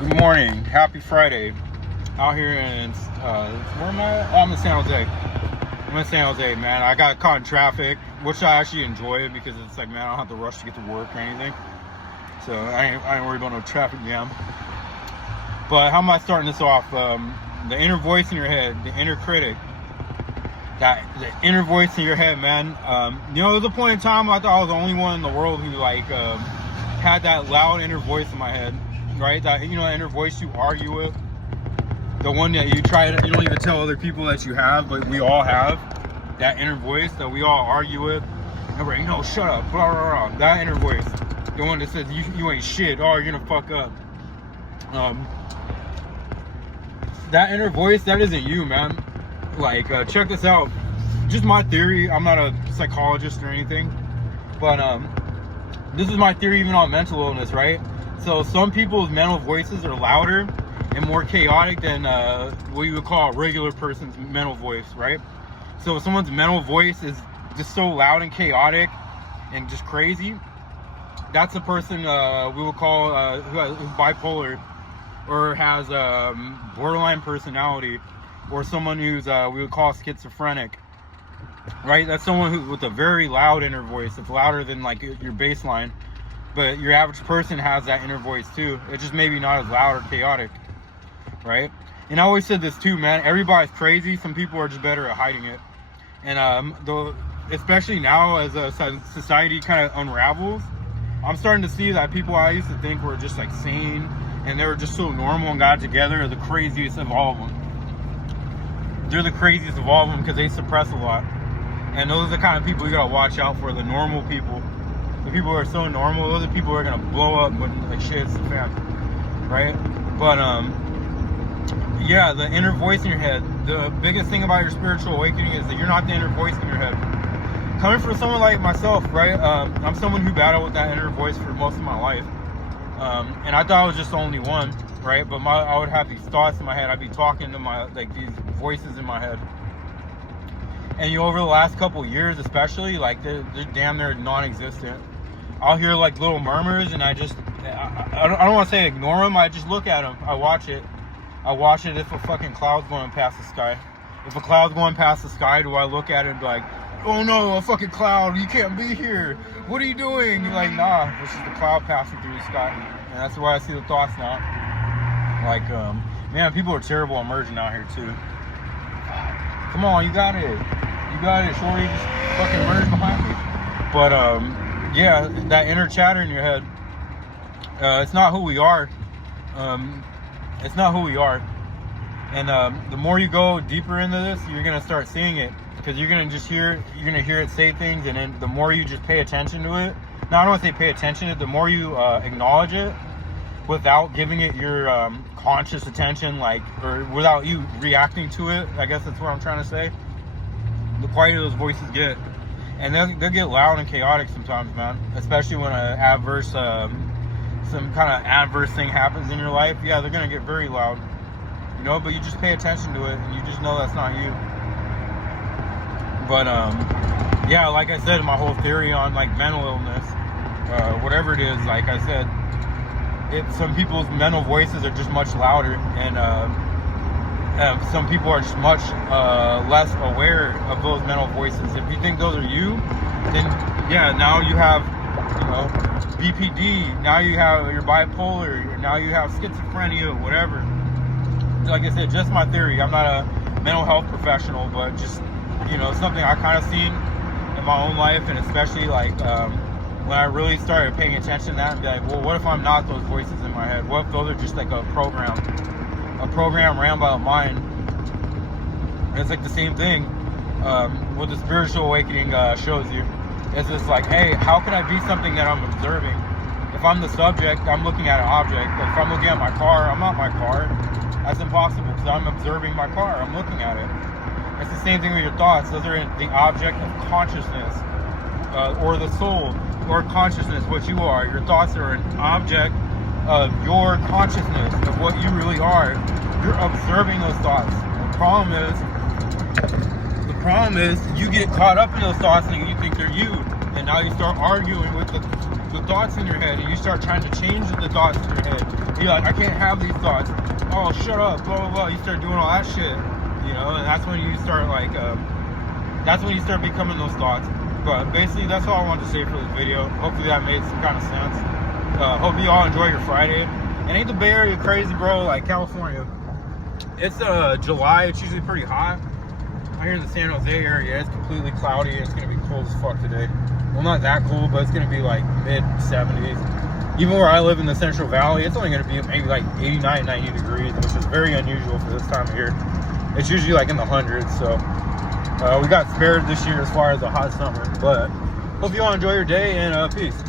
Good morning. Happy Friday. Out here in, where am I at? Oh, I'm in San Jose. Man. I got caught in traffic, which I actually enjoy it because it's like, man, I don't have to rush to get to work or anything. So I ain't worried about no traffic jam. But how am I starting this off? The inner voice in your head, the inner critic. The inner voice in your head, man. There was a point in time I thought I was the only one in the world who had that loud inner voice in my head. Right, that inner voice you argue with, the one that you don't even tell other people that you have, but we all have that inner voice that we all argue with. And we're like, no, shut up, blah, blah, blah. That inner voice, the one that says you ain't shit, oh, you're gonna fuck up. That inner voice, that isn't you, man. Check this out. Just my theory. I'm not a psychologist or anything, but this is my theory even on mental illness, right? So some people's mental voices are louder and more chaotic than what you would call a regular person's mental voice, right? So if someone's mental voice is just so loud and chaotic and just crazy, that's a person we would call who's bipolar or has borderline personality, or someone who's we would call schizophrenic, right? That's someone who's with a very loud inner voice. It's louder than like your baseline. But your average person has that inner voice too. It's just maybe not as loud or chaotic, right? And I always said this too, man. Everybody's crazy. Some people are just better at hiding it. And especially now as a society kind of unravels, I'm starting to see that people I used to think were just like sane and they were just so normal and got together are the craziest of all of them. They're the craziest of all of them because they suppress a lot. And those are the kind of people you gotta watch out for, the normal people. The people who are so normal, those are people who are gonna blow up when like shit hits the fan, right? But yeah, the inner voice in your head. The biggest thing about your spiritual awakening is that you're not the inner voice in your head. Coming from someone like myself, right? I'm someone who battled with that inner voice for most of my life, and I thought I was just the only one, right? But I would have these thoughts in my head. I'd be talking to these voices in my head. And over the last couple years, especially, they're damn near non-existent. I'll hear like little murmurs, and I don't want to say ignore them. I just look at them. I watch it if a fucking cloud's going past the sky. If a cloud's going past the sky, do I look at it and be like, oh no, a fucking cloud, you can't be here. What are you doing? You're like, nah, it's just a cloud passing through the sky. And that's why I see the thoughts now. Man, people are terrible at merging out here too. Come on, you got it. Shorty, just fucking merge behind me. But yeah, that inner chatter in your head, it's not who we are. It's not who we are. And the more you go deeper into this, you're gonna start seeing it, because you're gonna hear it say things, and then the more you just pay attention to it. Now, I don't want to say pay attention to it. The more you acknowledge it, without giving it your conscious attention, or without you reacting to it. I guess that's what I'm trying to say. The quieter those voices get. And they'll get loud and chaotic sometimes, man. Especially when some kind of adverse thing happens in your life. Yeah, they're gonna get very loud. But you just pay attention to it, and you just know that's not you. But yeah, like I said, my whole theory on mental illness, whatever it is, like I said, some people's mental voices are just much louder, and some people are just much less aware of those mental voices. If you think those are you, then yeah, now you have, BPD, now you have your bipolar, now you have schizophrenia, whatever. Like I said, just my theory. I'm not a mental health professional, but just, something I kind of seen in my own life, and especially when I really started paying attention to that and be like, well, what if I'm not those voices in my head? What if those are just like a program ran by a mind? And it's like the same thing what the spiritual awakening shows you. It's just like, hey, how can I be something that I'm observing? If I'm the subject, I'm looking at an object. If I'm looking at my car, I'm not my car. That's impossible, because I'm observing my car. I'm looking at it. It's the same thing with your thoughts. Those are the object of consciousness, or the soul, or consciousness, what you are. Your thoughts are an object of your consciousness, of what you really are. You're observing those thoughts. The problem is you get caught up in those thoughts and you think they're you, and now you start arguing with the thoughts in your head, and you start trying to change the thoughts in your head, you're like, I can't have these thoughts. Oh, shut up, blah, blah, blah. You start doing all that shit, you know, and that's when you start like, that's when you start becoming those thoughts. But basically, that's all I wanted to say for this video. Hopefully that made some kind of sense. Hope you all enjoy your Friday. And ain't the Bay Area crazy, bro? Like California, it's July. It's usually pretty hot. I hear in the San Jose area, it's completely cloudy. It's gonna be cold as fuck today. Well, not that cold, but it's gonna be like mid 70s. Even where I live in the Central Valley, it's only gonna be maybe like 89, 90 degrees, which is very unusual for this time of year. It's usually like in the hundreds. So we got spared this year as far as a hot summer. But hope you all enjoy your day, and peace.